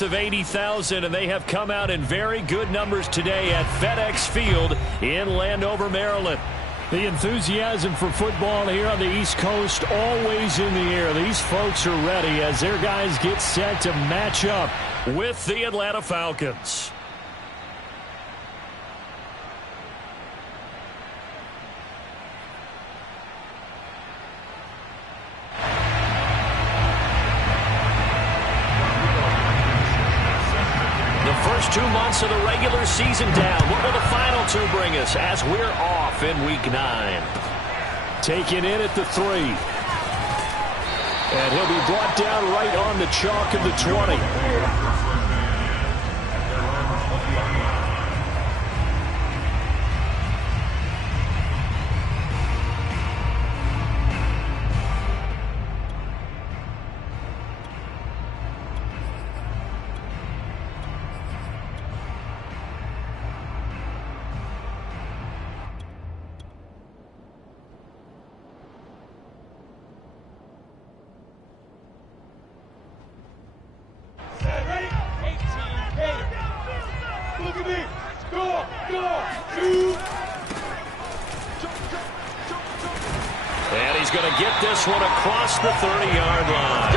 Of 80,000, and they have come out in very good numbers today at FedEx Field in Landover, Maryland. The enthusiasm for football here on the East Coast always in the air. These folks are ready as their guys get set to match up with the Atlanta Falcons. First 2 months of the regular season down. What will the final two bring us as we're off in Week 9? Taken in at the 3. And he'll be brought down right on the chalk of the 20. And he's going to get this one across the 30-yard line.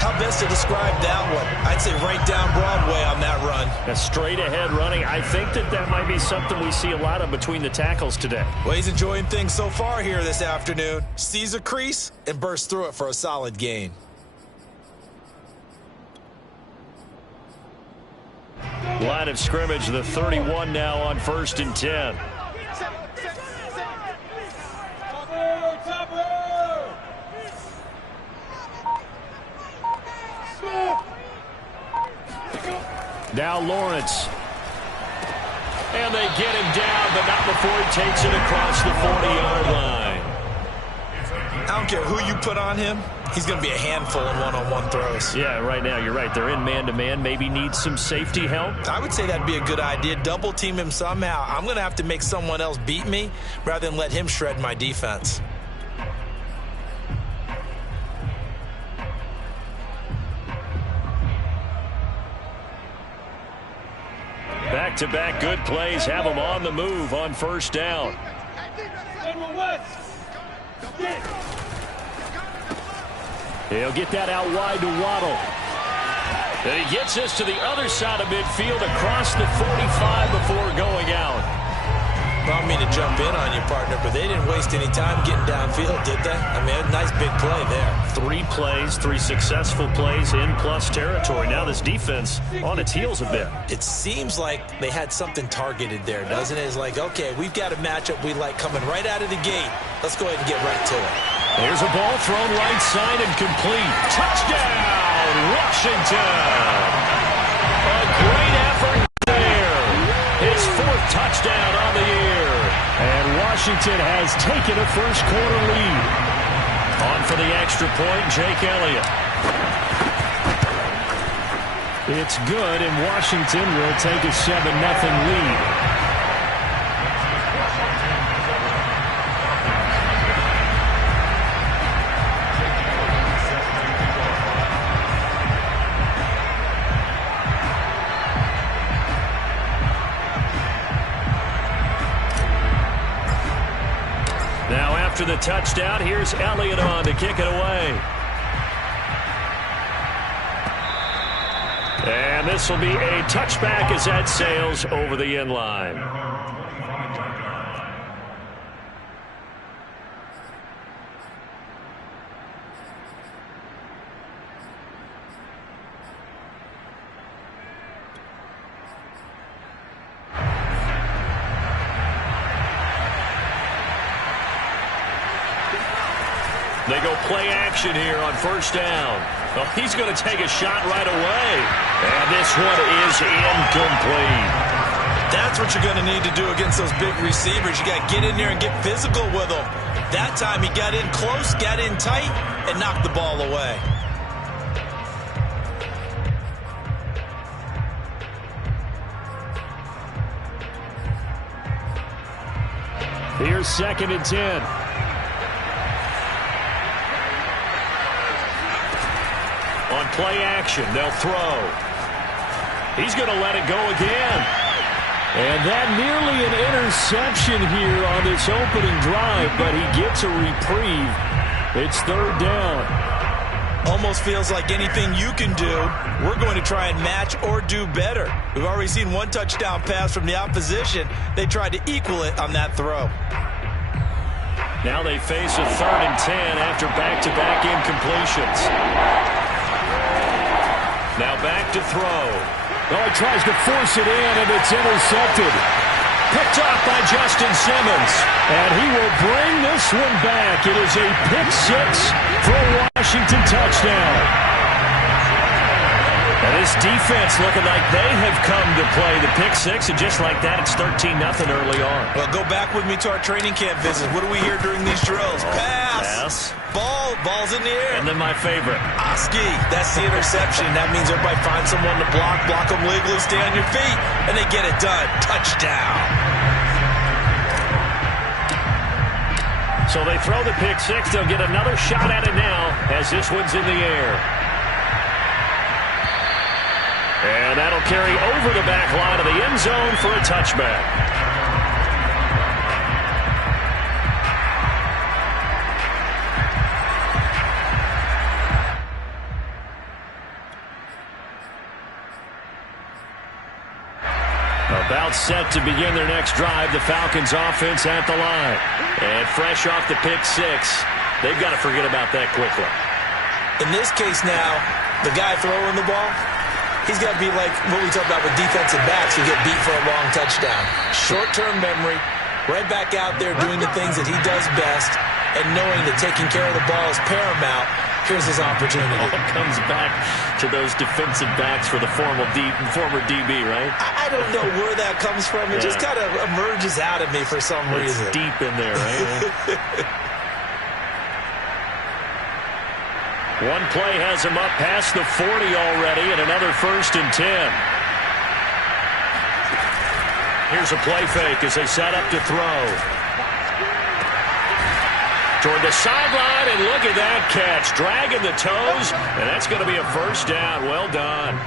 How best to describe that one? I'd say right down Broadway on that run. A straight-ahead running. I think that might be something we see a lot of between the tackles today. Well, he's enjoying things so far here this afternoon. Sees a crease and bursts through it for a solid gain. Line of scrimmage, the 31 now on 1st and 10. Now Lawrence. And they get him down, but not before he takes it across the 40-yard line. I don't care who you put on him. He's going to be a handful in one-on-one throws. Yeah, right now, you're right. They're in man-to-man. Maybe need some safety help. I would say that'd be a good idea. Double team him somehow. I'm going to have to make someone else beat me rather than let him shred my defense. Back-to-back good plays have him on the move on 1st down. He'll get that out wide to Waddle. And he gets this to the other side of midfield across the 45 before going out. I don't mean to jump in on you, partner, but they didn't waste any time getting downfield, did they? I mean, a nice big play there. 3 plays, 3 successful plays in plus territory. Now this defense on its heels a bit. It seems like they had something targeted there, doesn't it? It's like, okay, we've got a matchup we like coming right out of the gate. Let's go ahead and get right to it. There's a ball thrown right side and complete. Touchdown, Washington! A great effort there. His 4th touchdown on the year. And Washington has taken a first-quarter lead. On for the extra point, Jake Elliott. It's good, and Washington will take a 7-0 lead. After the touchdown, here's Elliott on to kick it away. And this will be a touchback as that sails over the end line. They go play action here on 1st down. Oh, he's going to take a shot right away. And this one is incomplete. That's what you're going to need to do against those big receivers. You got to get in there and get physical with them. That time he got in close, got in tight, and knocked the ball away. Here's 2nd and 10. On play action. They'll throw. He's going to let it go again. And that nearly an interception here on this opening drive, but he gets a reprieve. It's third down. Almost feels like anything you can do, we're going to try and match or do better. We've already seen one touchdown pass from the opposition. They tried to equal it on that throw. Now they face a 3rd and 10 after back-to-back incompletions. Now back to throw. Well, he tries to force it in, and it's intercepted. Picked off by Justin Simmons. And he will bring this one back. It is a pick 6 for a Washington touchdown. And this defense looking like they have come to play the pick 6, and just like that, it's 13-0 early on. Well, go back with me to our training camp visits. What do we hear during these drills? Pass. Ball's in the air. And then my favorite. Oski, that's the interception. That means everybody finds someone to block them legally, stay on your feet, and they get it done. Touchdown. So they throw the pick 6. They'll get another shot at it now as this one's in the air. And that'll carry over the back line of the end zone for a touchback. About set to begin their next drive, the Falcons offense at the line. And fresh off the pick 6, they've got to forget about that quickly. In this case now, the guy throwing the ball, he's got to be like what we talk about with defensive backs who get beat for a long touchdown. Short-term memory, right back out there doing the things that he does best, and knowing that taking care of the ball is paramount. Here's his opportunity. All comes back to those defensive backs for the former DB, right? I don't know where that comes from. It just kind of emerges out of me for some reason. It's deep in there, right? One play has him up past the 40 already, and another 1st and 10. Here's a play fake as they set up to throw. Toward the sideline, and look at that catch. Dragging the toes, and that's going to be a 1st down. Well done.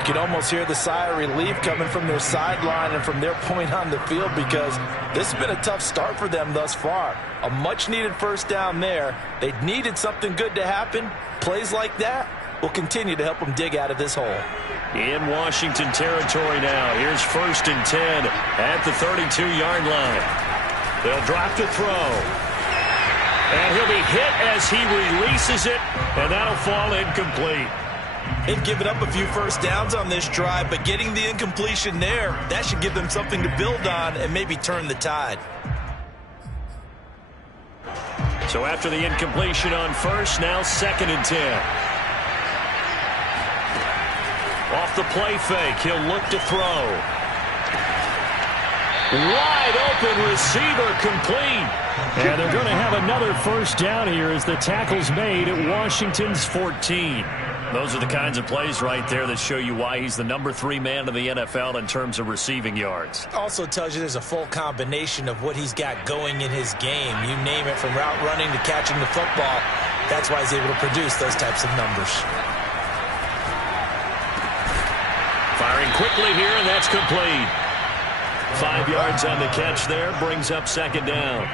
You can almost hear the sigh of relief coming from their sideline and from their point on the field, because this has been a tough start for them thus far. A much-needed 1st down there. They needed something good to happen. Plays like that will continue to help them dig out of this hole. In Washington territory now. Here's 1st and 10 at the 32-yard line. They'll drop to throw. And he'll be hit as he releases it, and that'll fall incomplete. They've given up a few 1st downs on this drive, but getting the incompletion there, that should give them something to build on and maybe turn the tide. So after the incompletion on 1st, now 2nd and 10. Off the play fake, he'll look to throw. Wide open receiver, complete. And they're going to have another 1st down here as the tackle's made at Washington's 14. Those are the kinds of plays right there that show you why he's the number 3 man in the NFL in terms of receiving yards. Also tells you there's a full combination of what he's got going in his game. You name it, from route running to catching the football. That's why he's able to produce those types of numbers. Firing quickly here, and that's complete. 5 yards on the catch there, brings up 2nd down.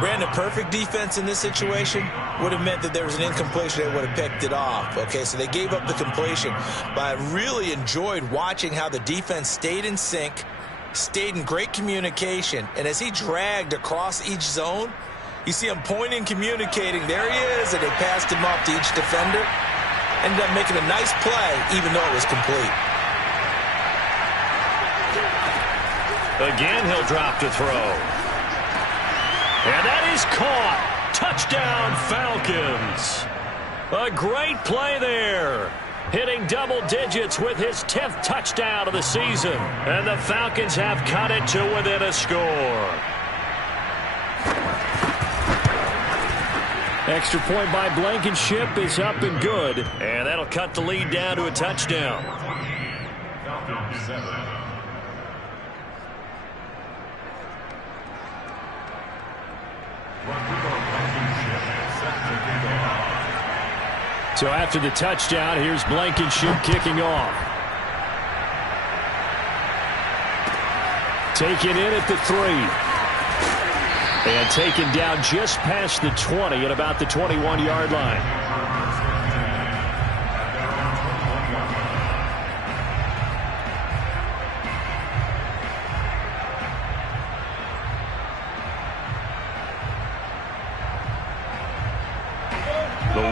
Brandon, perfect defense in this situation would have meant that there was an incompletion. They would have picked it off. Okay, so they gave up the completion. But I really enjoyed watching how the defense stayed in sync, stayed in great communication. And as he dragged across each zone, you see him pointing, communicating. There he is, and they passed him off to each defender. Ended up making a nice play, even though it was complete. Again, he'll drop to throw. And that is caught. Touchdown, Falcons. A great play there. Hitting double digits with his 10th touchdown of the season. And the Falcons have cut it to within a score. Extra point by Blankenship is up and good. And that'll cut the lead down to a touchdown. Falcons 7. So after the touchdown, here's Blankenship kicking off. Taken in at the 3. And taken down just past the 20 at about the 21-yard line.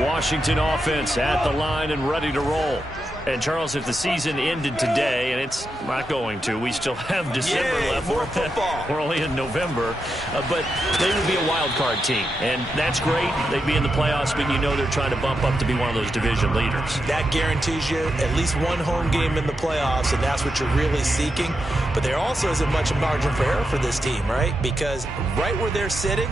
Washington offense at the line and ready to roll. And, Charles, if the season ended today, and it's not going to, we still have December left. More football. We're only in November. But they would be a wild card team. And that's great. They'd be in the playoffs, but you know they're trying to bump up to be one of those division leaders. That guarantees you at least one home game in the playoffs, and that's what you're really seeking. But there also isn't much margin for error for this team, right? Because right where they're sitting,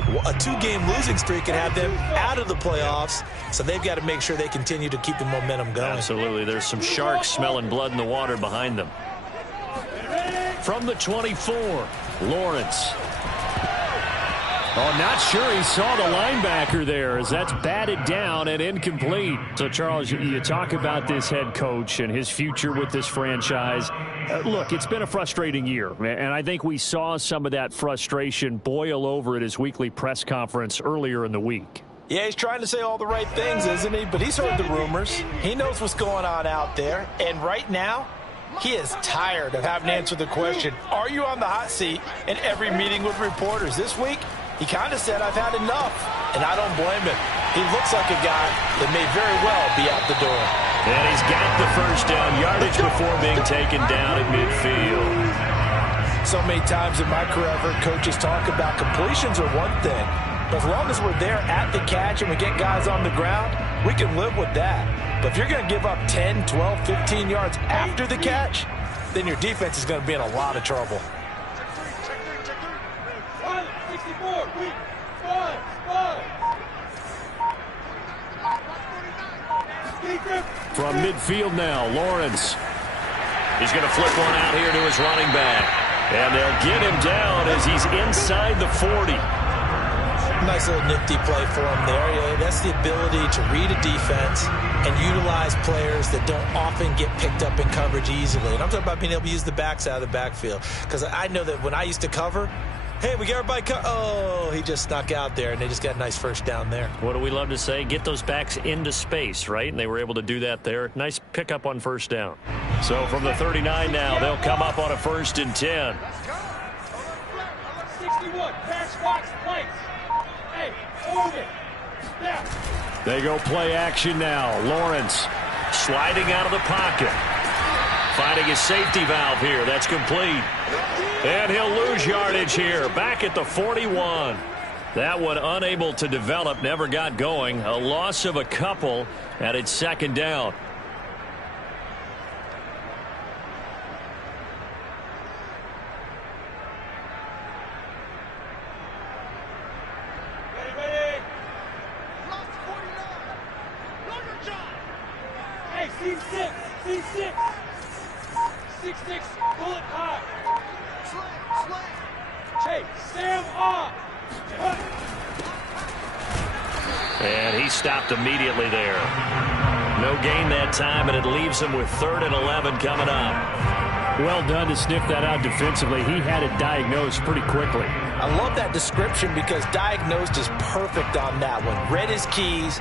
a 2-game losing streak can have them out of the playoffs, so they've got to make sure they continue to keep the momentum going. Absolutely. There's some sharks smelling blood in the water behind them. From the 24, Lawrence. Oh, not sure he saw the linebacker there as that's batted down and incomplete. So, Charles, you talk about this head coach and his future with this franchise. Look, it's been a frustrating year, and I think we saw some of that frustration boil over at his weekly press conference earlier in the week. Yeah, he's trying to say all the right things, isn't he? But he's heard the rumors. He knows what's going on out there. And right now, he is tired of having to answer the question, are you on the hot seat in every meeting with reporters? This week, he kind of said, I've had enough, and I don't blame him. He looks like a guy that may very well be out the door. And he's got the first down yardage before being taken down at midfield. So many times in my career, I've heard coaches talk about completions are one thing, but as long as we're there at the catch and we get guys on the ground, we can live with that. But if you're going to give up 10, 12, 15 yards after the catch, then your defense is going to be in a lot of trouble. From midfield now, Lawrence. He's going to flip one out here to his running back. And they'll get him down as he's inside the 40. Nice little nifty play for him there. Yeah, that's the ability to read a defense and utilize players that don't often get picked up in coverage easily. And I'm talking about being able to use the backs out of the backfield. Because I know that when I used to cover, hey, we got everybody oh, he just snuck out there, and they just got a nice first down there. What do we love to say? Get those backs into space, right? And they were able to do that there. Nice pickup on first down. So from the 39 now, they'll come up on a 1st and 10. 61, pass box, place. Hey, hold it. Step. They go play action now. Lawrence sliding out of the pocket. Finding his safety valve here. That's complete. And he'll lose yardage here. Back at the 41. That one unable to develop. Never got going. A loss of a couple. And it's 2nd down. Ready. Hey, C6. 6-6, bullet high. Hey, Sam off. And he stopped immediately there. No gain that time, and it leaves him with 3rd and 11 coming up. Well done to sniff that out defensively. He had it diagnosed pretty quickly. I love that description because diagnosed is perfect on that one. Read his keys,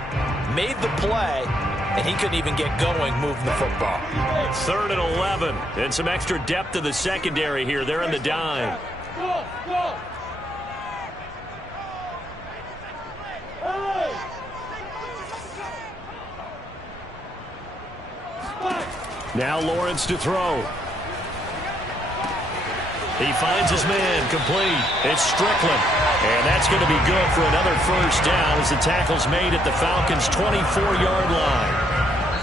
made the play, and he couldn't even get going moving the football. 3rd and 11, and some extra depth to the secondary here. They're in the dime. Go. Now Lawrence to throw. He finds his man, complete. It's Strickland. And that's going to be good for another first down as the tackle's made at the Falcons' 24-yard line.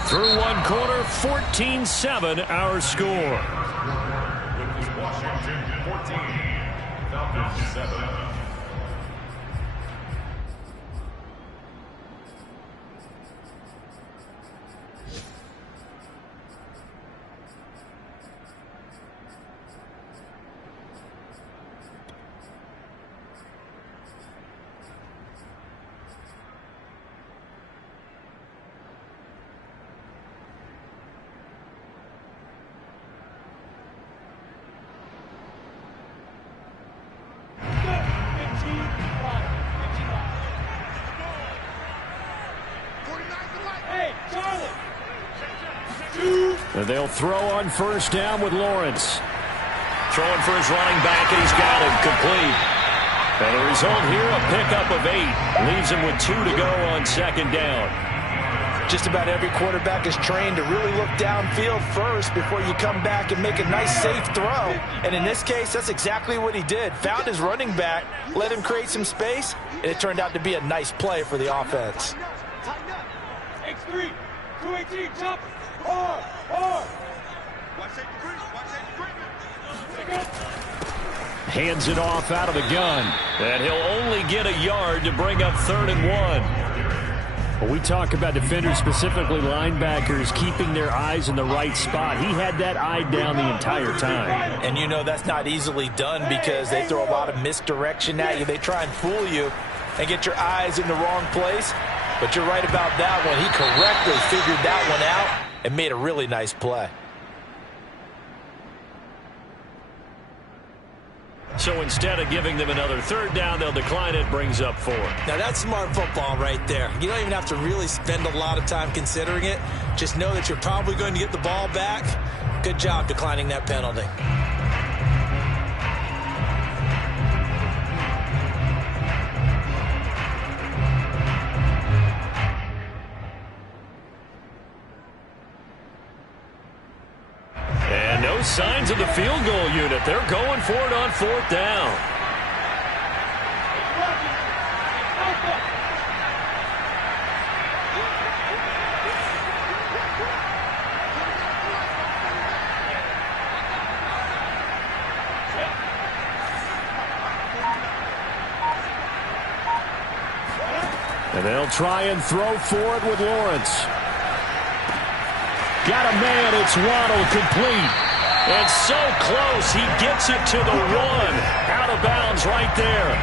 Through one quarter, 14-7 our score. Washington 14, Falcons 7. And they'll throw on first down with Lawrence. Throwing for his running back, and he's got him complete. And the result here, a pickup of 8. Leaves him with 2 to go on second down. Just about every quarterback is trained to really look downfield first before you come back and make a nice, safe throw. And in this case, that's exactly what he did. Found his running back, let him create some space, and it turned out to be a nice play for the offense. X3, 218, jump, hard. Hands it off out of the gun. And he'll only get a yard to bring up 3rd and 1. When we talk about defenders, specifically linebackers, keeping their eyes in the right spot, he had that eye down the entire time. And you know that's not easily done because they throw a lot of misdirection at you. They try and fool you and get your eyes in the wrong place. But you're right about that one. He correctly figured that one out and made a really nice play. So instead of giving them another 3rd down, they'll decline it, brings up 4. Now that's smart football right there. You don't even have to really spend a lot of time considering it. Just know that you're probably going to get the ball back. Good job declining that penalty. And no signs of the field goal unit. They're going for it on 4th down. And they'll try and throw for it with Lawrence. Got a man, it's Waddle, complete. And so close, he gets it to the 1. Out of bounds right there.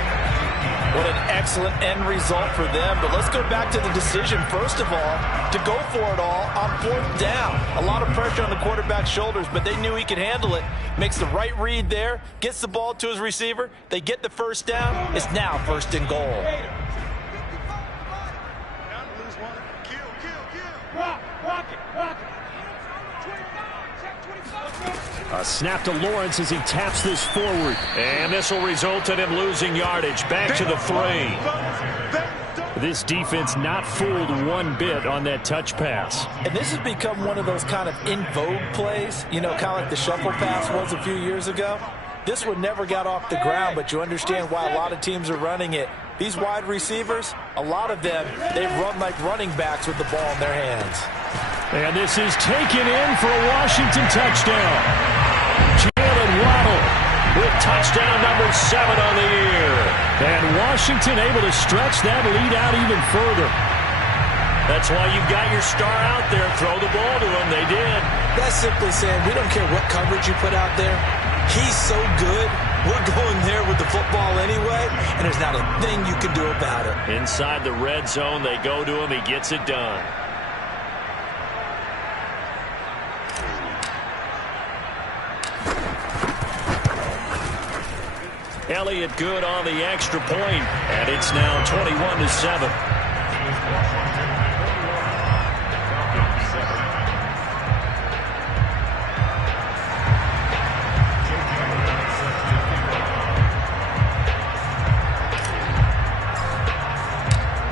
What an excellent end result for them. But let's go back to the decision, first of all, to go for it all on 4th down. A lot of pressure on the quarterback's shoulders, but they knew he could handle it. Makes the right read there, gets the ball to his receiver. They get the first down. It's now 1st and goal. Rock it. A snap to Lawrence as he taps this forward. And this will result in him losing yardage. Back to the 3. This defense not fooled one bit on that touch pass. And this has become one of those kind of in vogue plays, you know, kind of like the shuffle pass was a few years ago. This one never got off the ground, but you understand why a lot of teams are running it. These wide receivers, a lot of them, they run like running backs with the ball in their hands. And this is taken in for a Washington touchdown. Jalen Waddle with touchdown number 7 on the year. And Washington able to stretch that lead out even further. That's why you've got your star out there. Throw the ball to him. They did. That's simply saying we don't care what coverage you put out there. He's so good. We're going there with the football anyway, and there's not a thing you can do about it. Inside the red zone, they go to him. He gets it done. Elliott good on the extra point, and it's now 21-7.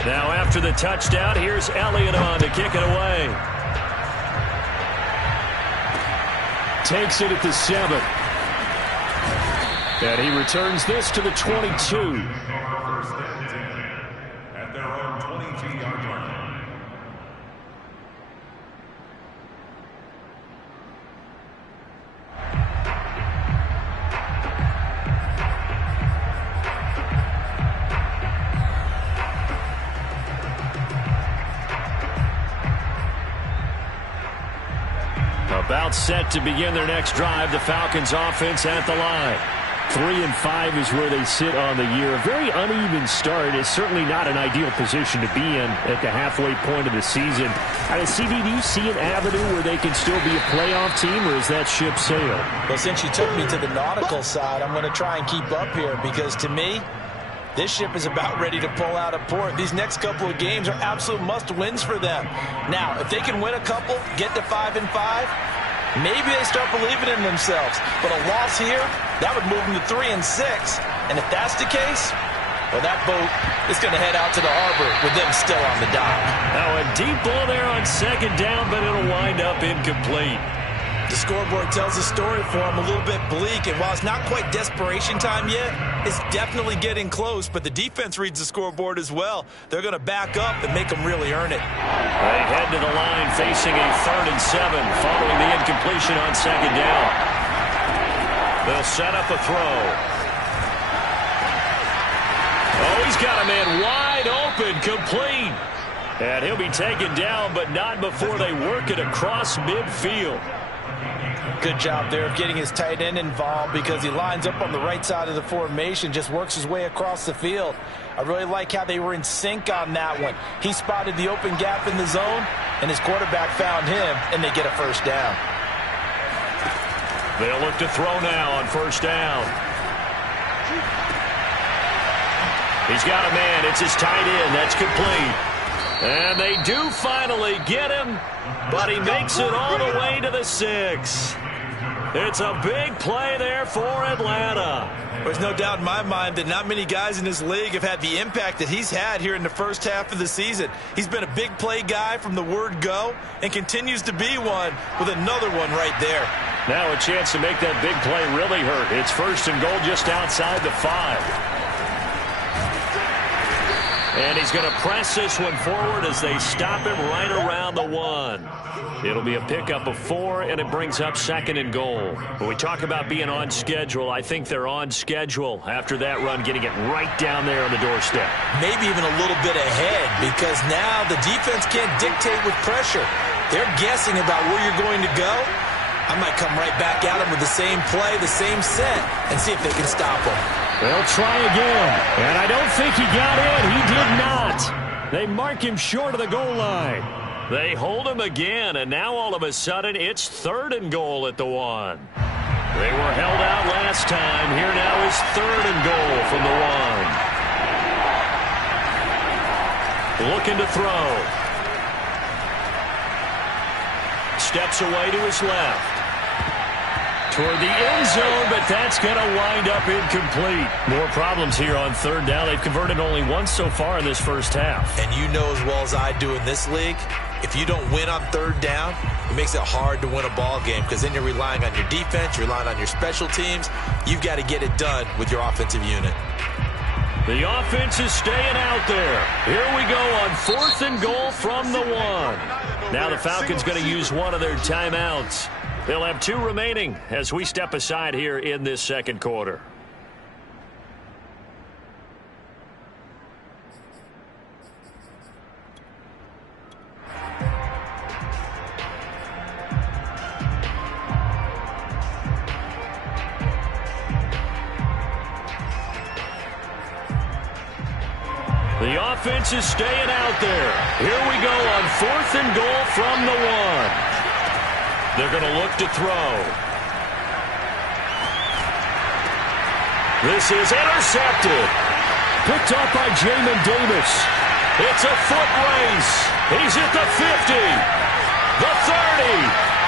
Now after the touchdown, here's Elliott on to kick it away. Takes it at the 7. And he returns this to the 22. At their own 22-yard line. About set to begin their next drive, the Falcons offense at the line. 3-5 is where they sit on the year. A very uneven start. It's certainly not an ideal position to be in at the halfway point of the season. CD, do you see an avenue where they can still be a playoff team, or is that ship sailed? Well, since you took me to the nautical side, I'm going to try and keep up here because to me, this ship is about ready to pull out of port. These next couple of games are absolute must-wins for them. Now, if they can win a couple, get to 5-5, Maybe they start believing in themselves. But a loss here, that would move them to 3-6. And if that's the case, well, that boat is going to head out to the harbor with them still on the dock. Now a deep ball there on second down, but it'll wind up incomplete. The scoreboard tells the story for him, a little bit bleak, and while it's not quite desperation time yet, it's definitely getting close, but the defense reads the scoreboard as well. They're going to back up and make them really earn it. They head to the line facing a 3rd and 7 following the incompletion on second down. They'll set up a throw. Oh, he's got a man wide open, complete. And he'll be taken down, but not before they work it across midfield. Good job there of getting his tight end involved because he lines up on the right side of the formation, just works his way across the field. I really like how they were in sync on that one. He spotted the open gap in the zone, and his quarterback found him, and they get a first down. They'll look to throw now on first down. He's got a man. It's his tight end. That's complete. And they do finally get him, but he makes it all the way to the 6. It's a big play there for Atlanta. There's no doubt in my mind that not many guys in this league have had the impact that he's had here in the first half of the season. He's been a big play guy from the word go and continues to be one with another one right there. Now a chance to make that big play really hurt. It's 1st and goal just outside the 5. And he's going to press this one forward as they stop him right around the 1. It'll be a pickup of 4, and it brings up 2nd and goal. When we talk about being on schedule, I think they're on schedule after that run, getting it right down there on the doorstep. Maybe even a little bit ahead, because now the defense can't dictate with pressure. They're guessing about where you're going to go. I might come right back at them with the same play, the same set, and see if they can stop them. They'll try again, and I don't think he got in. He did not. They mark him short of the goal line. They hold him again, and now all of a sudden it's 3rd and goal at the 1. They were held out last time. Here now is 3rd and goal from the 1. Looking to throw. Steps away to his left. Toward the end zone, but that's going to wind up incomplete. More problems here on 3rd down. They've converted only once so far in this first half. And you know as well as I do in this league, if you don't win on 3rd down, it makes it hard to win a ball game because then you're relying on your defense, you're relying on your special teams. You've got to get it done with your offensive unit. The offense is staying out there. Here we go on 4th and goal from the 1. Now the Falcons going to use one of their timeouts. They'll have 2 remaining as we step aside here in this second quarter. The offense is staying out there. Here we go on 4th and goal from the 1. They're going to look to throw. This is intercepted. Picked up by Jamin Davis. It's a foot race. He's at the 50. The 30.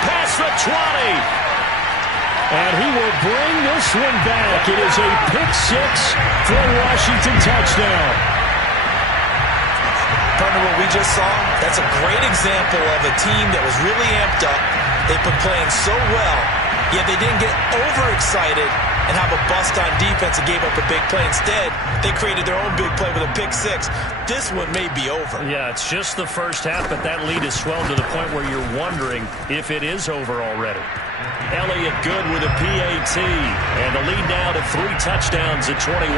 Past the 20. And he will bring this one back. It is a pick 6 for a Washington touchdown. Partner, what we just saw, that's a great example of a team that was really amped up. They've been playing so well, yet they didn't get overexcited and have a bust on defense and gave up a big play. Instead, they created their own big play with a pick 6. This one may be over. Yeah, it's just the first half, but that lead has swelled to the point where you're wondering if it is over already. Elliott good with a PAT, and the lead now to 3 touchdowns at 21.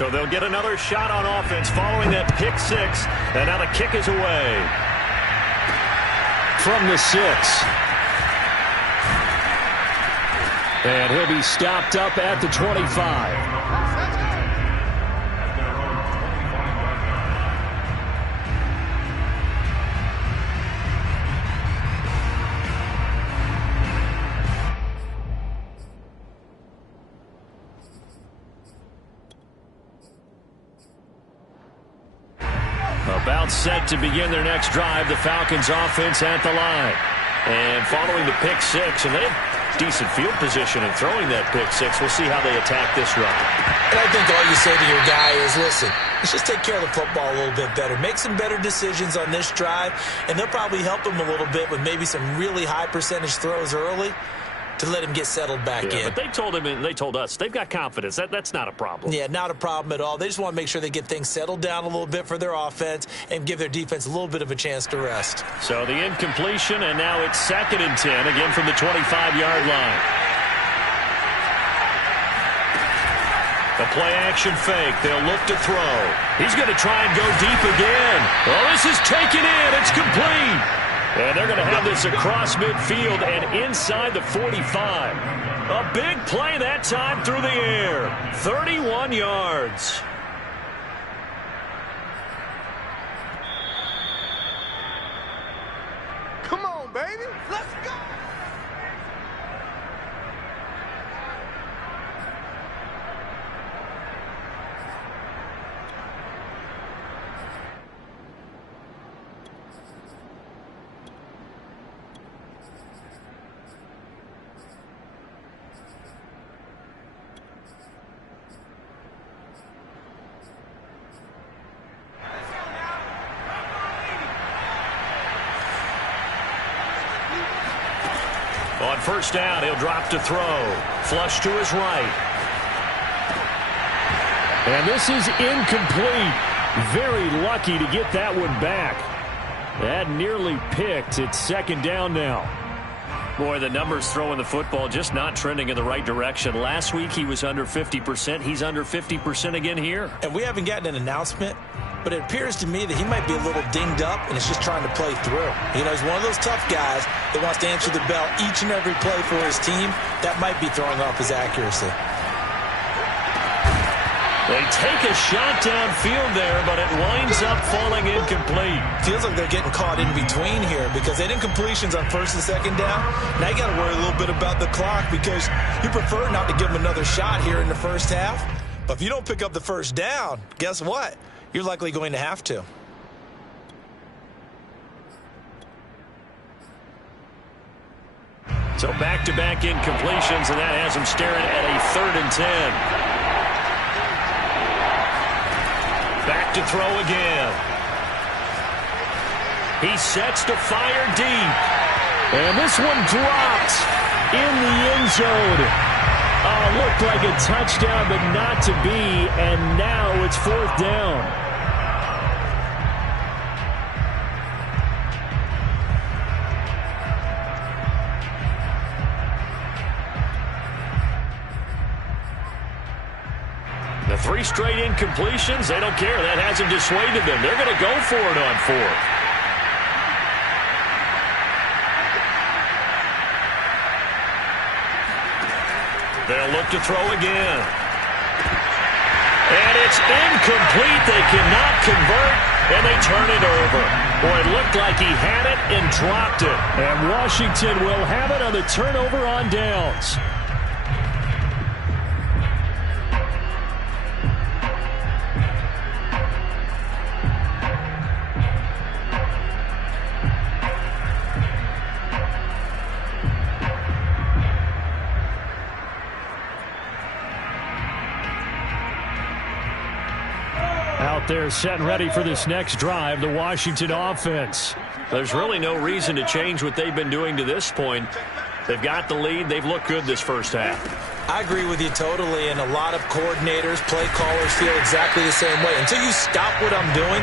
So they'll get another shot on offense following that pick 6. And now the kick is away. From the 6. And he'll be stopped up at the 25. set to begin their next drive. The Falcons offense at the line. And following the pick six, and they have decent field position in throwing that pick six. We'll see how they attack this run. And I think all you say to your guy is, listen, let's just take care of the football a little bit better. Make some better decisions on this drive, and they'll probably help him a little bit with maybe some really high percentage throws early to let him get settled back in. But they told him and they told us they've got confidence. That's not a problem. Yeah, not a problem at all. They just want to make sure they get things settled down a little bit for their offense and give their defense a little bit of a chance to rest. So the incompletion, and now it's 2nd and 10, again from the 25-yard line. The play-action fake. They'll look to throw. He's going to try and go deep again. Well, this is taken in. It's complete. And they're going to have this across midfield and inside the 45. A big play that time through the air. 31 yards. Come on, baby. Let's go. On first down, he'll drop to throw. Flush to his right. And this is incomplete. Very lucky to get that one back. That nearly picked. It's 2nd down now. Boy, the numbers throwing the football just not trending in the right direction. Last week he was under 50%. He's under 50% again here. And we haven't gotten an announcement, but it appears to me that he might be a little dinged up and is just trying to play through. You know, he's one of those tough guys that wants to answer the bell each and every play for his team. That might be throwing off his accuracy. They take a shot downfield there, but it winds up falling incomplete. Feels like they're getting caught in between here because they had incompletions on 1st and 2nd down. Now you got to worry a little bit about the clock because you prefer not to give them another shot here in the first half. But if you don't pick up the first down, guess what? You're likely going to have to. So back-to-back incompletions, and that has them staring at a 3rd and 10. Back to throw again. He sets to fire deep. And this one dropped in the end zone. Looked like a touchdown, but not to be. And now it's 4th down. The 3 straight incompletions, they don't care. That hasn't dissuaded them. They're going to go for it on 4th. They'll look to throw again. And it's incomplete. They cannot convert, and they turn it over. Boy, it looked like he had it and dropped it. And Washington will have it on the turnover on downs. Out there set and ready for this next drive, the Washington offense. There's really no reason to change what they've been doing to this point. They've got the lead. They've looked good this first half. I agree with you totally, and a lot of coordinators, play callers feel exactly the same way. Until you stop what I'm doing,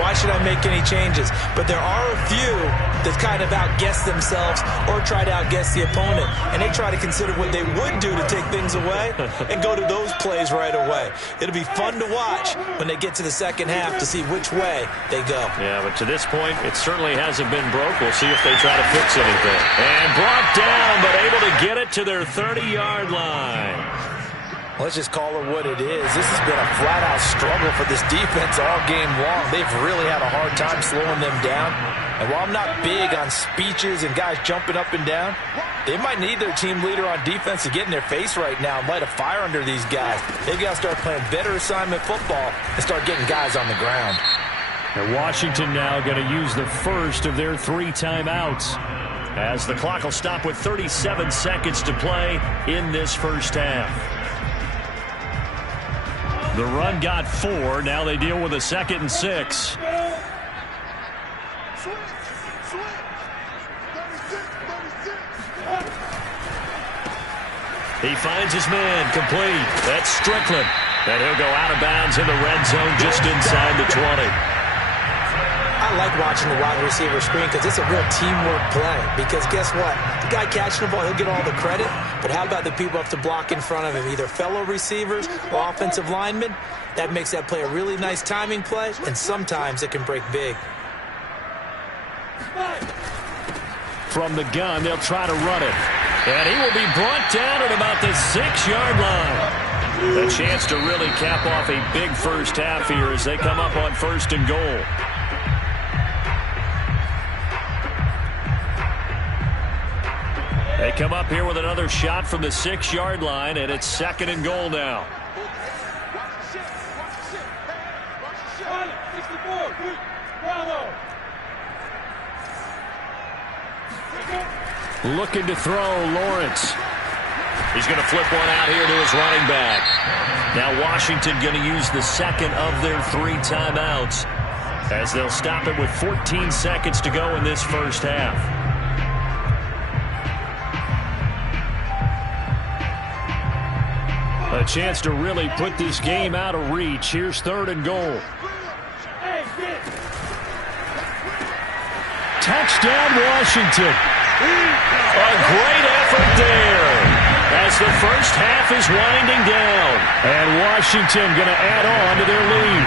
why should I make any changes? But there are a few that kind of outguess themselves or try to outguess the opponent, and they try to consider what they would do to take things away and go to those plays right away. It'll be fun to watch when they get to the second half to see which way they go. Yeah, but to this point, it certainly hasn't been broke. We'll see if they try to fix anything. And brought down, but able to get it to their 30-yard line. Let's just call it what it is. This has been a flat-out struggle for this defense all game long. They've really had a hard time slowing them down. And while I'm not big on speeches and guys jumping up and down, they might need their team leader on defense to get in their face right now and light a fire under these guys. They've got to start playing better assignment football and start getting guys on the ground. And Washington now going to use the first of their 3 timeouts, as the clock will stop with 37 seconds to play in this first half. The run got 4. Now they deal with a 2nd and 6. He finds his man, complete. That's Strickland. And he'll go out of bounds in the red zone just inside the 20. I like watching the wide receiver screen because it's a real teamwork play. Because guess what? The guy catching the ball, he'll get all the credit. But how about the people up to block in front of him, either fellow receivers or offensive linemen? That makes that play a really nice timing play, and sometimes it can break big. From the gun, they'll try to run it. And he will be brought down at about the 6-yard line. A chance to really cap off a big first half here as they come up on 1st and goal. They come up here with another shot from the 6-yard line, and it's 2nd and goal now. Looking to throw, Lawrence. He's going to flip one out here to his running back. Now Washington going to use the 2nd of their 3 timeouts, as they'll stop it with 14 seconds to go in this first half. A chance to really put this game out of reach. Here's 3rd and goal. Touchdown, Washington. A great effort there as the first half is winding down. And Washington going to add on to their lead.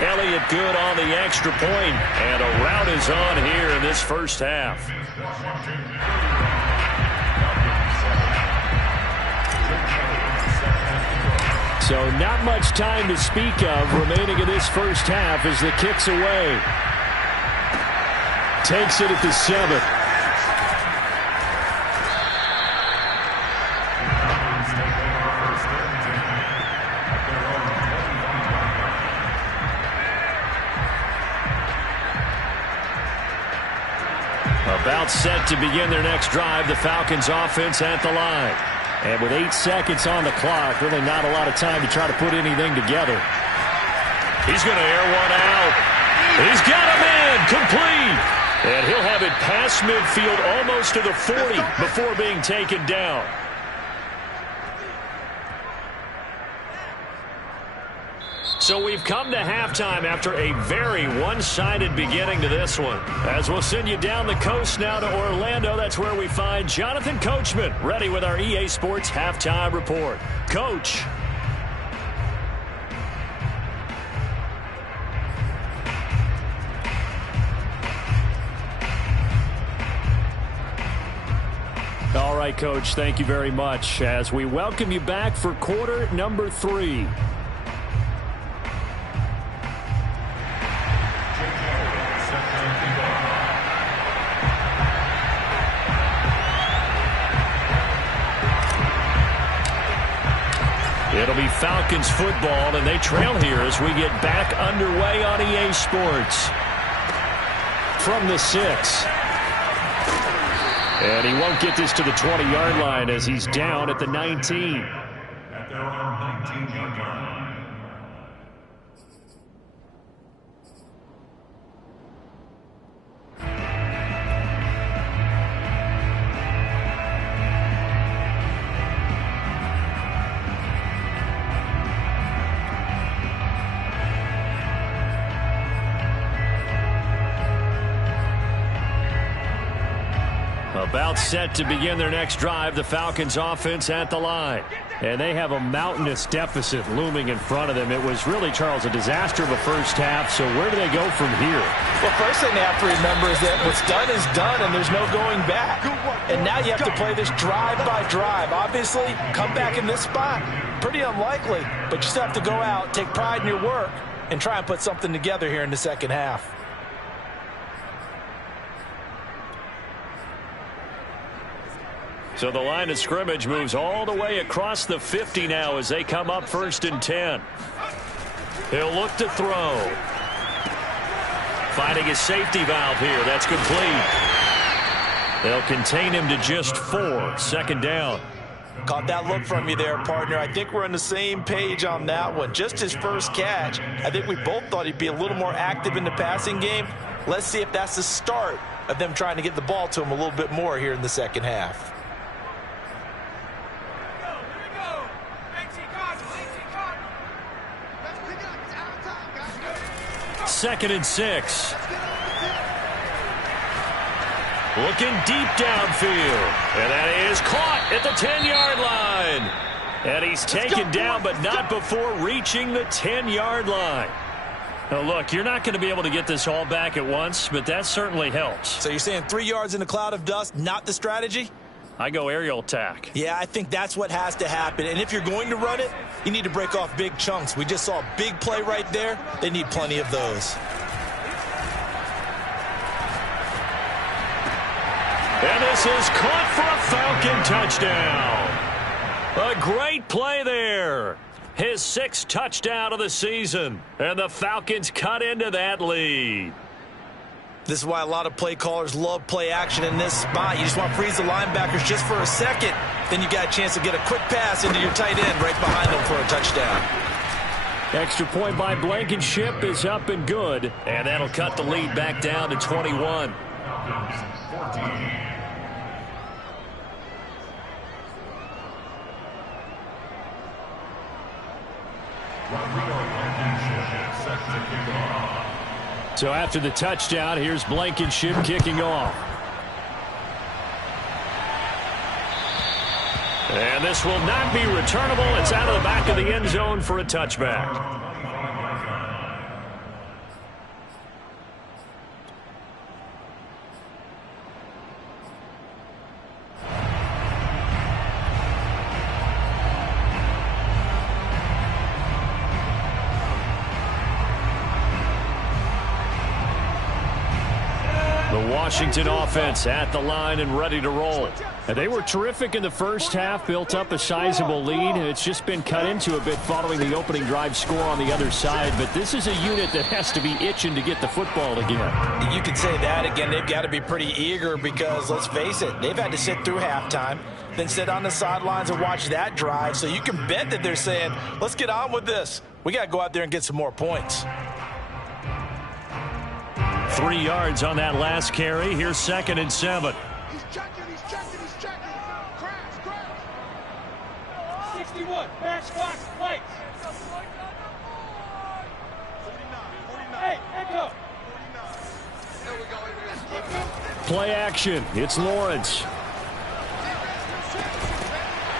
Elliott good on the extra point, and a rout is on here in this first half. So not much time to speak of remaining in this first half as the kick's away. Takes it at the 7. About set to begin their next drive, the Falcons offense at the line. And with 8 seconds on the clock, really not a lot of time to try to put anything together. He's going to air one out. He's got him in, complete. And he'll have it past midfield almost to the 40 before being taken down. So we've come to halftime after a very one-sided beginning to this one. As we'll send you down the coast now to Orlando, that's where we find Jonathan Coachman ready with our EA Sports Halftime Report. Coach. All right, Coach, thank you very much as we welcome you back for quarter number 3. It'll be Falcons football, and they trail here as we get back underway on EA Sports. From the 6. And he won't get this to the 20-yard line as he's down at the 19. At their own 19-yard line. About set to begin their next drive, the Falcons offense at the line. And they have a mountainous deficit looming in front of them. It was really, Charles, a disaster of a first half. So where do they go from here? Well, first thing they have to remember is that what's done is done, and there's no going back. And now you have to play this drive by drive. Obviously, come back in this spot, pretty unlikely. But you still have to go out, take pride in your work, and try and put something together here in the second half. So the line of scrimmage moves all the way across the 50 now as they come up 1st and 10. He'll look to throw. Finding his safety valve here. That's complete. They'll contain him to just 4. 2nd down. Caught that look from you there, partner. I think we're on the same page on that one. Just his first catch. I think we both thought he'd be a little more active in the passing game. Let's see if that's the start of them trying to get the ball to him a little bit more here in the second half. 2nd and 6. Looking deep downfield. And that is caught at the 10-yard line. And he's taken down, but not before reaching the 10-yard line. Now, look, you're not going to be able to get this all back at once, but that certainly helps. So you're saying 3 yards in a cloud of dust, not the strategy? I go aerial attack. Yeah, I think that's what has to happen. And if you're going to run it, you need to break off big chunks. We just saw a big play right there. They need plenty of those. And this is caught for a Falcon touchdown. A great play there. His 6th touchdown of the season. And the Falcons cut into that lead. This is why a lot of play callers love play action in this spot. You just want to freeze the linebackers just for a second. Then you got a chance to get a quick pass into your tight end right behind them for a touchdown. Extra point by Blankenship is up and good. And that'll cut the lead back down to 21. So after the touchdown, here's Blankenship kicking off. And this will not be returnable. It's out of the back of the end zone for a touchback. Washington offense at the line and ready to roll. And they were terrific in the first half, built up a sizable lead. It's just been cut into a bit following the opening drive score on the other side. But this is a unit that has to be itching to get the football again. You could say that again. They've got to be pretty eager because, let's face it, they've had to sit through halftime, then sit on the sidelines and watch that drive. So you can bet that they're saying, let's get on with this. We got to go out there and get some more points. 3 yards on that last carry. Here's 2nd and 7. He's checking. Crash. 61, match box, plates. 49. Hey, echo. 49. There we go. Play action. It's Lawrence.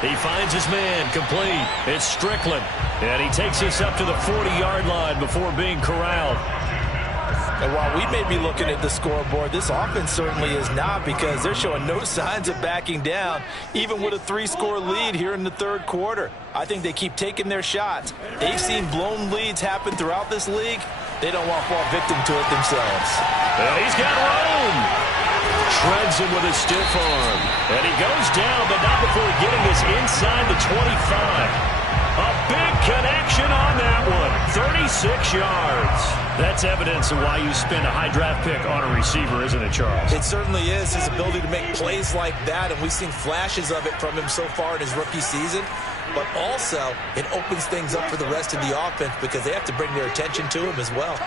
He finds his man complete. It's Strickland. And he takes us up to the 40-yard line before being corralled. And while we may be looking at the scoreboard, this offense certainly is not, because they're showing no signs of backing down, even with a 3-score lead here in the third quarter. I think they keep taking their shots. They've seen blown leads happen throughout this league. They don't want to fall victim to it themselves. And he's got room. Shreds him with a stiff arm. And he goes down, but not before getting us inside the 25. A big connection on that one. 36 yards. That's evidence of why you spend a high draft pick on a receiver, isn't it, Charles? It certainly is, his ability to make plays like that, and we've seen flashes of it from him so far in his rookie season. But also, it opens things up for the rest of the offense because they have to bring their attention to him as well.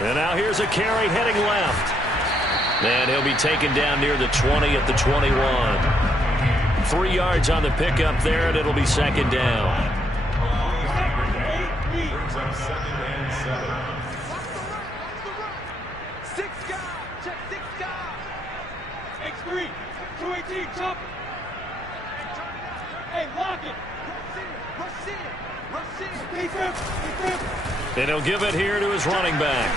And now here's a carry heading left. And he'll be taken down near the 20 at the 21. 3 yards on the pickup there, and it'll be 2nd down. Brings up 2nd and 7. Six guys. Check 6 guys. X3, 218, chopper. Hey, lock it. Rush in. Defense. And he'll give it here to his running back.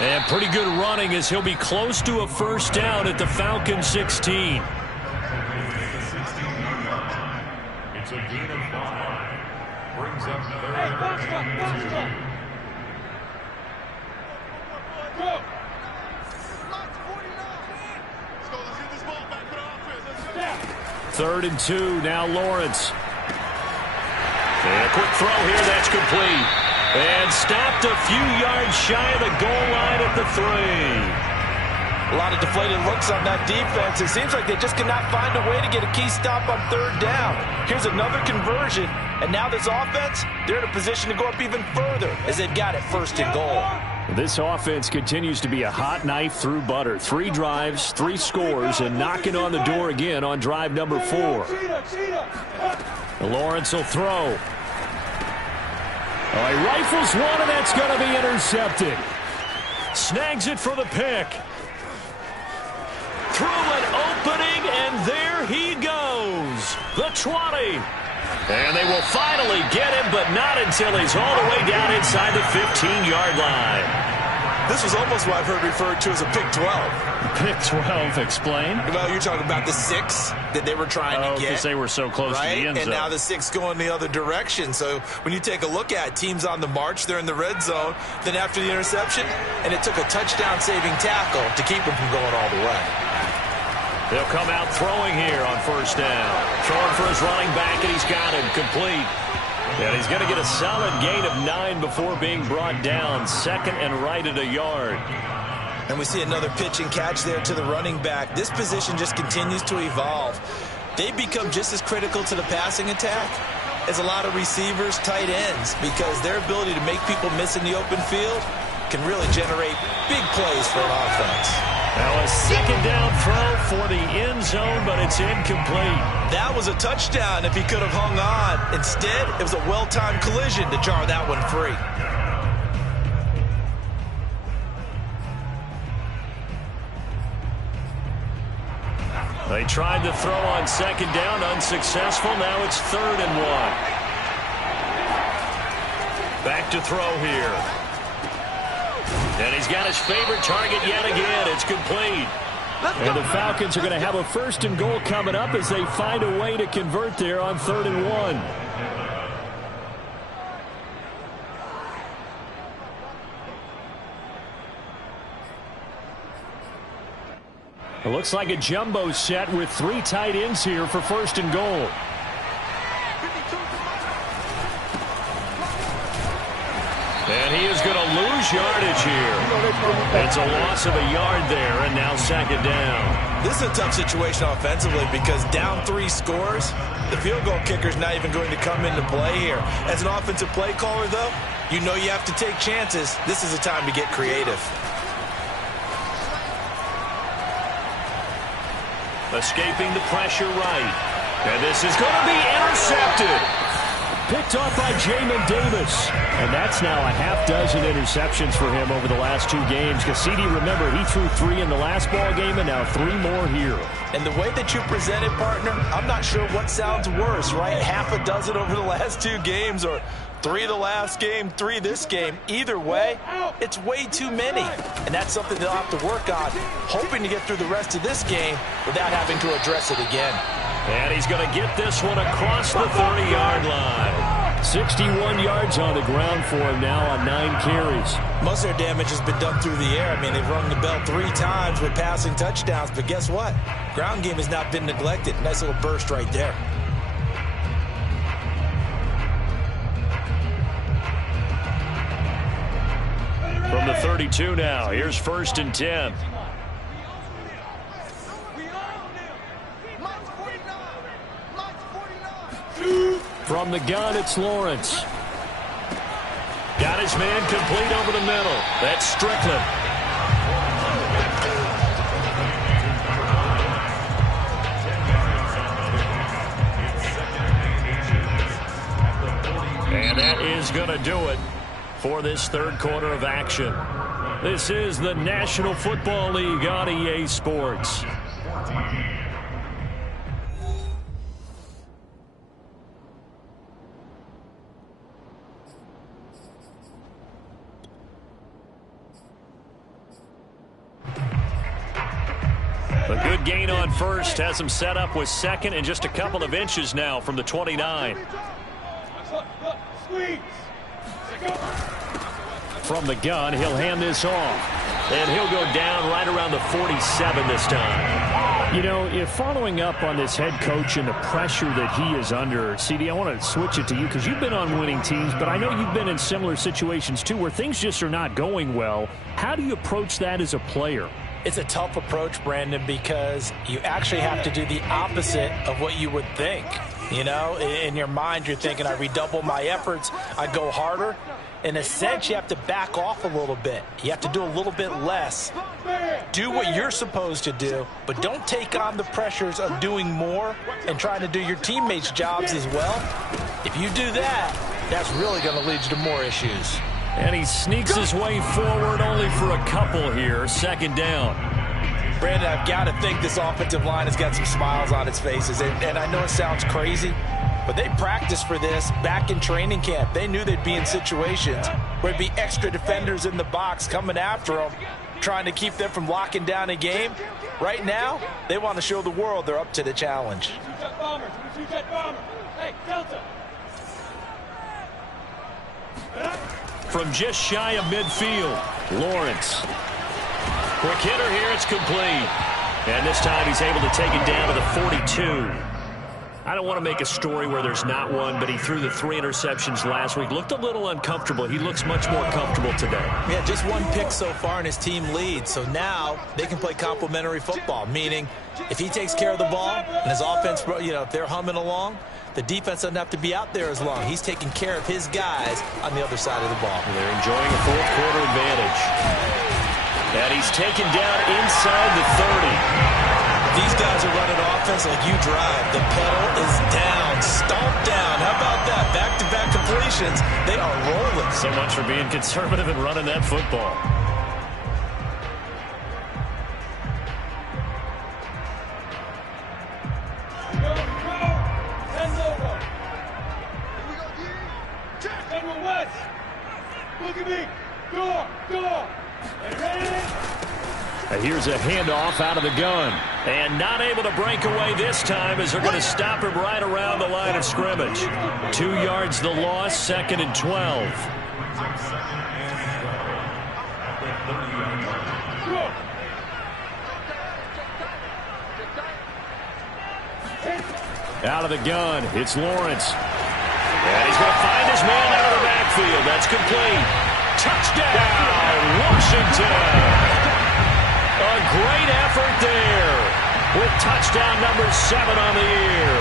And pretty good running as he'll be close to a first down at the Falcon 16. It's a gain of 5. Brings up 3rd Hey, box and 2. Go. 3rd and 2. Now Lawrence. And a quick throw here. That's complete. And stopped a few yards shy of the goal line at the 3. A lot of deflated looks on that defense. It seems like they just cannot find a way to get a key stop on 3rd down. Here's another conversion, and now this offense, they're in a position to go up even further as they've got it 1st and goal. This offense continues to be a hot knife through butter. 3 drives, 3 scores, and knocking on the door again on drive number 4. Lawrence will throw. Oh, he rifles one, and that's going to be intercepted. Snags it for the pick. Through an opening, and there he goes. The 20. And they will finally get him, but not until he's all the way down inside the 15-yard line. This was almost what I've heard referred to as a pick 12. Pick 12, explain. Well, you're talking about the 6 that they were trying to get. Because they were so close to the end zone. And now the 6 going the other direction. So when you take a look at teams on the march, they're in the red zone. Then after the interception, and it took a touchdown-saving tackle to keep them from going all the way. They'll come out throwing here on 1st down. Throwing for his running back, and he's got him complete. And he's going to get a solid gain of 9 before being brought down. 2nd and right at a yard. And we see another pitch and catch there to the running back. This position just continues to evolve. They become just as critical to the passing attack as a lot of receivers, tight ends, because their ability to make people miss in the open field can really generate big plays for an offense. Now a 2nd down throw for the end zone, but it's incomplete. That was a touchdown if he could have hung on. Instead, it was a well-timed collision to jar that one free. They tried to throw on 2nd down, unsuccessful. Now it's 3rd and 1. Back to throw here. And he's got his favorite target yet again. It's complete. And the Falcons are going to have a 1st and goal coming up as they find a way to convert there on 3rd and 1. It looks like a jumbo set with 3 tight ends here for 1st and goal. And he is going to lose yardage here. It's a loss of a yard there, and now 2nd down. This is a tough situation offensively because down 3 scores, the field goal kicker's not even going to come into play here. As an offensive play caller, though, you know you have to take chances. This is a time to get creative. Escaping the pressure right. And this is going to be intercepted. Picked off by Jamin Davis. And that's now a half dozen interceptions for him over the last 2 games. Cassidy, remember, he threw 3 in the last ball game and now 3 more here. And the way that you present it, partner, I'm not sure what sounds worse, right? Half a dozen over the last 2 games or 3 the last game, 3 this game. Either way, it's way too many. And that's something they'll have to work on, hoping to get through the rest of this game without having to address it again. And he's going to get this one across the 30-yard line. 61 yards on the ground for him now on 9 carries. Most of their damage has been done through the air. I mean, they've rung the bell 3 times with passing touchdowns. But guess what? Ground game has not been neglected. Nice little burst right there. From the 32 now, here's 1st and 10. From the gun, it's Lawrence. Got his man complete over the middle. That's Strickland. And that is going to do it for this 3rd quarter of action. This is the National Football League on EA Sports. A good gain on 1st has him set up with 2nd and just a couple of inches now from the 29. From the gun, he'll hand this off. And he'll go down right around the 47 this time. You know, if following up on this head coach and the pressure that he is under, CD, I want to switch it to you because you've been on winning teams, but I know you've been in similar situations too where things just are not going well. How do you approach that as a player? It's a tough approach, Brandon, because you actually have to do the opposite of what you would think. You know, in your mind, you're thinking, I redouble my efforts, I go harder. In a sense, you have to back off a little bit. You have to do a little bit less. Do what you're supposed to do, but don't take on the pressures of doing more and trying to do your teammates' jobs as well. If you do that, that's really going to lead you to more issues. And he sneaks his way forward only for a couple here. Second down. Brandon, I've got to think this offensive line has got some smiles on its faces. And I know it sounds crazy, but they practiced for this back in training camp. They knew they'd be in situations where there'd be extra defenders in the box coming after them, trying to keep them from locking down a game. Right now, they want to show the world they're up to the challenge. Hey, Delta. From just shy of midfield, Lawrence. Quick hitter here, it's complete. And this time he's able to take it down to the 42. I don't want to make a story where there's not one, but he threw the 3 interceptions last week. Looked a little uncomfortable. He looks much more comfortable today. Yeah, just 1 pick so far and his team leads. So now they can play complementary football, meaning if he takes care of the ball and his offense, you know, if they're humming along, the defense doesn't have to be out there as long. He's taking care of his guys on the other side of the ball. They're enjoying a fourth quarter advantage. And he's taken down inside the 30. These guys are running offense like you drive. The pedal is down, stomped down. How about that? Back-to-back completions. They are rolling. So much for being conservative and running that football. Look at me. Door. Here's a handoff out of the gun. And not able to break away this time as they're going to stop him right around the line of scrimmage. 2 yards the loss, 2nd and 12. Out of the gun, it's Lawrence. And he's going to find his man out of the backfield. That's complete. Touchdown, Washington. A great effort there with touchdown number 7 on the year.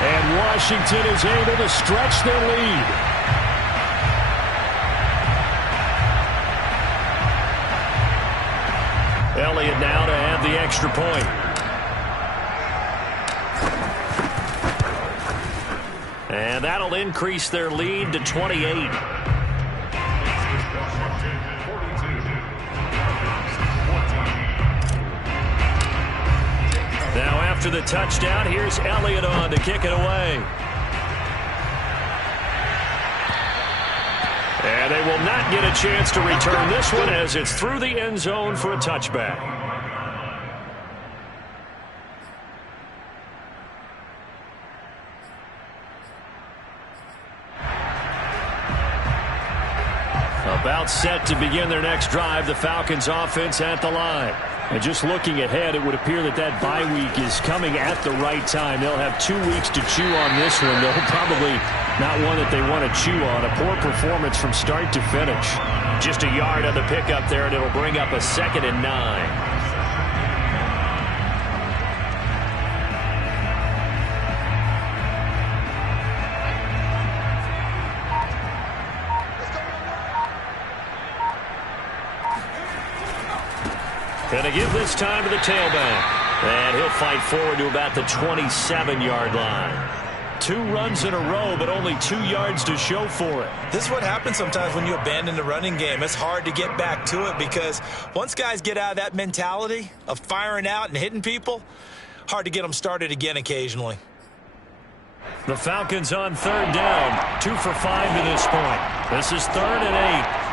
And Washington is able to stretch their lead. Elliott now to have the extra point. And that'll increase their lead to 28. Now after the touchdown, here's Elliott on to kick it away. And they will not get a chance to return this one as it's through the end zone for a touchback. About set to begin their next drive, the Falcons offense at the line. And just looking ahead, it would appear that that bye week is coming at the right time. They'll have 2 weeks to chew on this one. They'll probably not one that they want to chew on. A poor performance from start to finish. Just a yard on the pickup there, and it'll bring up a 2nd and 9. Going to give this time to the tailback. And he'll fight forward to about the 27-yard line. 2 runs in a row, but only 2 yards to show for it. This is what happens sometimes when you abandon the running game. It's hard to get back to it because once guys get out of that mentality of firing out and hitting people, hard to get them started again occasionally. The Falcons on 3rd down. 2 for 5 to this point. This is 3rd and 8.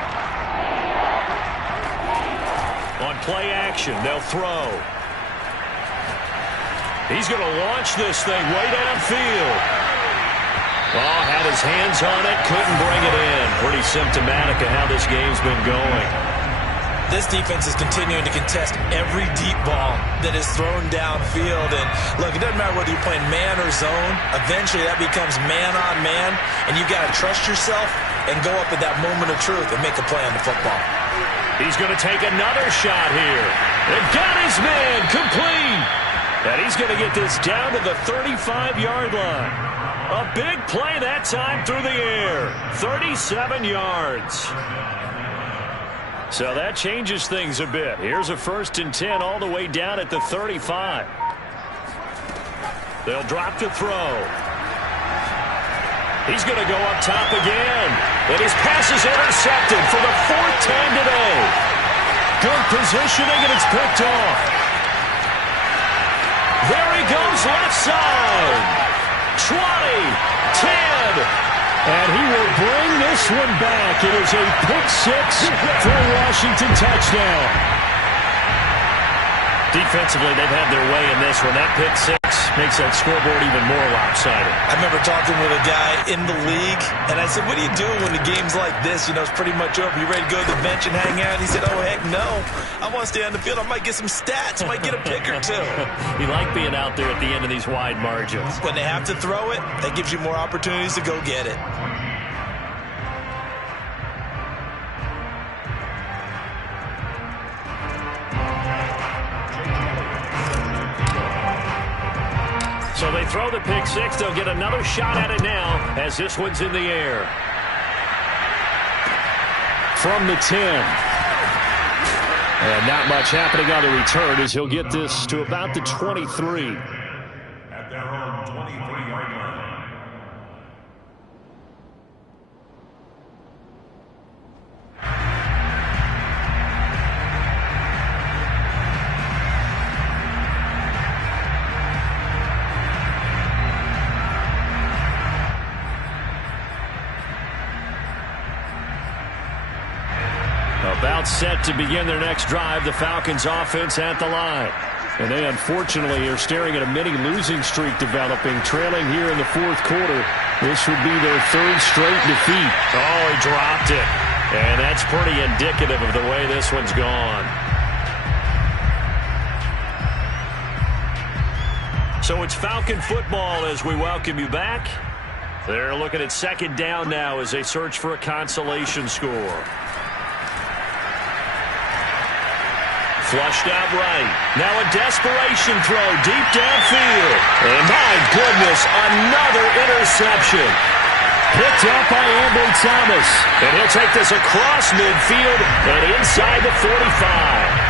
On play action, they'll throw. He's going to launch this thing way downfield. Oh, had his hands on it, couldn't bring it in. Pretty symptomatic of how this game's been going. This defense is continuing to contest every deep ball that is thrown downfield. And look, it doesn't matter whether you're playing man or zone. Eventually that becomes man on man, and you've got to trust yourself and go up at that moment of truth and make a play on the football. He's going to take another shot here. And got his man complete. And he's going to get this down to the 35-yard line. A big play that time through the air. 37 yards. So that changes things a bit. Here's a 1st and 10 all the way down at the 35. They'll drop to throw. He's going to go up top again. And his pass is intercepted for the 4th time today. Good positioning, and it's picked off. There he goes left side. 20, 10. And he will bring this one back. It is a pick-6 for a Washington touchdown. Defensively, they've had their way in this one. That pick-6 makes that scoreboard even more lopsided. I remember talking with a guy in the league, and I said, what do you do when the game's like this? You know, it's pretty much over. You ready to go to the bench and hang out? And he said, oh, heck no. I want to stay on the field. I might get some stats. I might get a pick or two. You like being out there at the end of these wide margins. When they have to throw it, that gives you more opportunities to go get it. So they throw the pick-6. They'll get another shot at it now as this one's in the air. From the 10. And not much happening on the return as he'll get this to about the 23. At their own 23-yard line. About set to begin their next drive, the Falcons offense at the line. And they unfortunately are staring at a mini losing streak developing, trailing here in the 4th quarter. This would be their 3rd straight defeat. Oh, he dropped it. And that's pretty indicative of the way this one's gone. So it's Falcon football as we welcome you back. They're looking at 2nd down now as they search for a consolation score. Flushed out right. Now a desperation throw deep downfield. And my goodness, another interception. Picked up by Ambry Thomas. And he'll take this across midfield and inside the 45.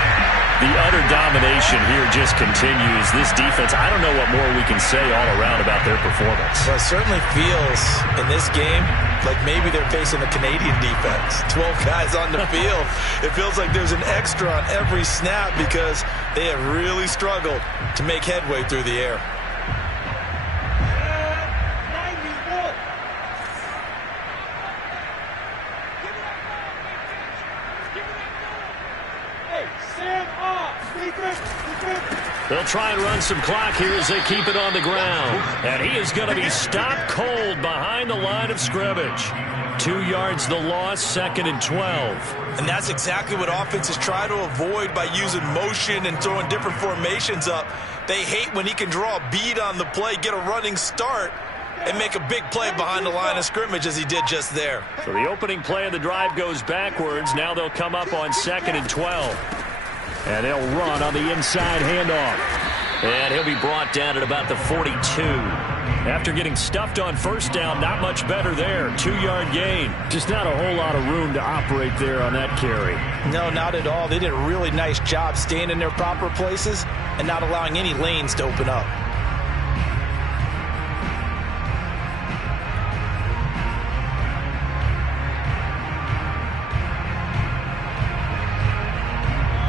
The utter domination here just continues. This defense, I don't know what more we can say all around about their performance. Well, it certainly feels in this game like maybe they're facing a Canadian defense. 12 guys on the field. It feels like there's an extra on every snap because they have really struggled to make headway through the air. They'll try and run some clock here as they keep it on the ground. And he is going to be stopped cold behind the line of scrimmage. 2 yards the loss, 2nd and 12. And that's exactly what offenses try to avoid by using motion and throwing different formations up. They hate when he can draw a bead on the play, get a running start, and make a big play behind the line of scrimmage as he did just there. So the opening play of the drive goes backwards. Now they'll come up on 2nd and 12. And they'll run on the inside handoff. And he'll be brought down at about the 42. After getting stuffed on 1st down, not much better there. 2-yard gain. Just not a whole lot of room to operate there on that carry. No, not at all. They did a really nice job staying in their proper places and not allowing any lanes to open up.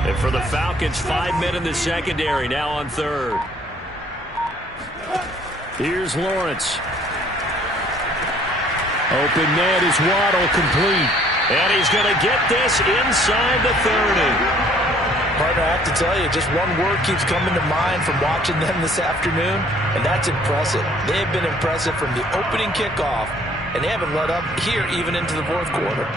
And for the Falcons, 5 men in the secondary, now on 3rd. Here's Lawrence. Open man is Waddle, complete. And he's going to get this inside the 30. Partner, I have to tell you, just one word keeps coming to mind from watching them this afternoon, and that's impressive. They have been impressive from the opening kickoff, and they haven't let up here even into the 4th quarter.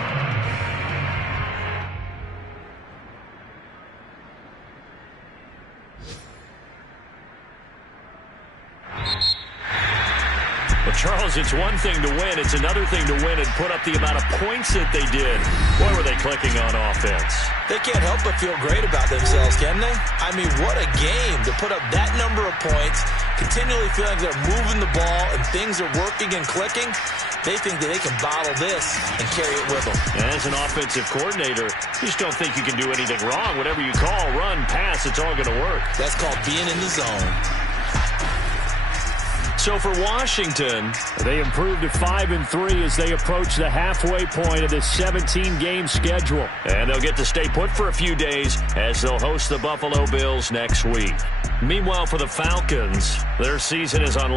Charles, it's one thing to win. It's another thing to win and put up the amount of points that they did. Boy, were they clicking on offense. They can't help but feel great about themselves, can they? I mean, what a game to put up that number of points, continually feeling they're moving the ball and things are working and clicking. They think that they can bottle this and carry it with them. As an offensive coordinator, you just don't think you can do anything wrong. Whatever you call, run, pass, it's all going to work. That's called being in the zone. So for Washington, they improved to 5-3 as they approach the halfway point of this 17-game schedule. And they'll get to stay put for a few days as they'll host the Buffalo Bills next week. Meanwhile, for the Falcons, their season is on